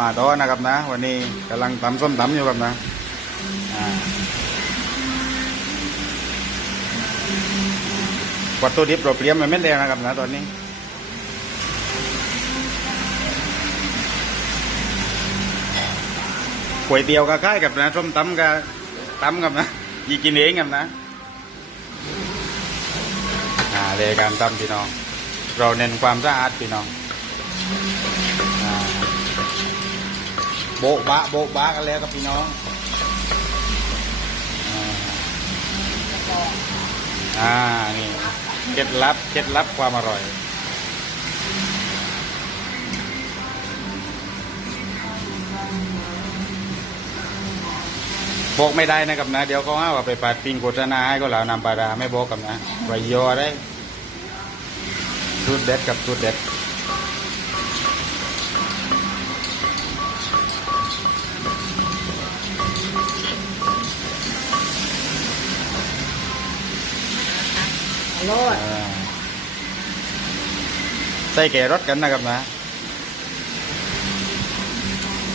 มาต่อนะครับนะ วันนี้กำลังตำส้มตำอยู่ครับนะวัตถุดิบเราเตรียมมาไม่แล้วนะครับนะตอนนี้ก๋วยเตี๋ยวก็คล้กับนะส้มตำก็ตำกับนะยีกินเองกับนะอ่าเลยการตำพี่น้อง เราเน้นความสะอาดพี่น้อง โบ๊ะบะโบ๊ะบะกันแล้วครับพี่น้องอ่านี่เคล็ดลับเคล็ดลับความอร่อยบอกไม่ได้นะครับนะ เดี๋ยวเขาห้าว่าไปปาดปิงโฆษณาให้ก็เหล่านำปลาดาไม่บอกกับนะไว้ยอได้สุดเด็ดกับสุดเด็ด โลดอ่าใส่แก่รสกันนะครับนะ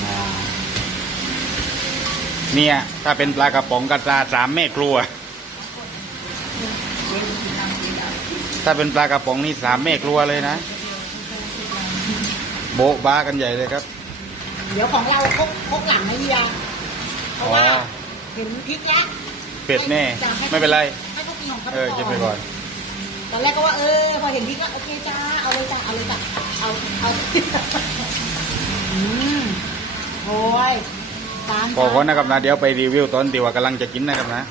อ่าเนี่ย ถ้าเป็นปลากระป๋องกระตาสามแม่ครัว ถ้าเป็นปลากระป๋องนี่สามแม่ครัวเลยนะ โบ๊ะบ้ากันใหญ่เลยครับ เดี๋ยวของเราคกคกหลังไม่เฮียเพราะว่าเห็นพริกแล้วเป็ดแน่ ไม่เป็นไร ให้พวกมีของเขาเออกินไปก่อน ตอนแรกก็ว่าเออพอเห็นพริกก็โอเคจ้าเอาเลยจ้าเอาเลยจ้าเอาเอาอืมโอ้ยตามบอกก่อนนะครับนะเดี๋ยวไปรีวิวตอนที่ว่ากำลังจะกินนะครับนะ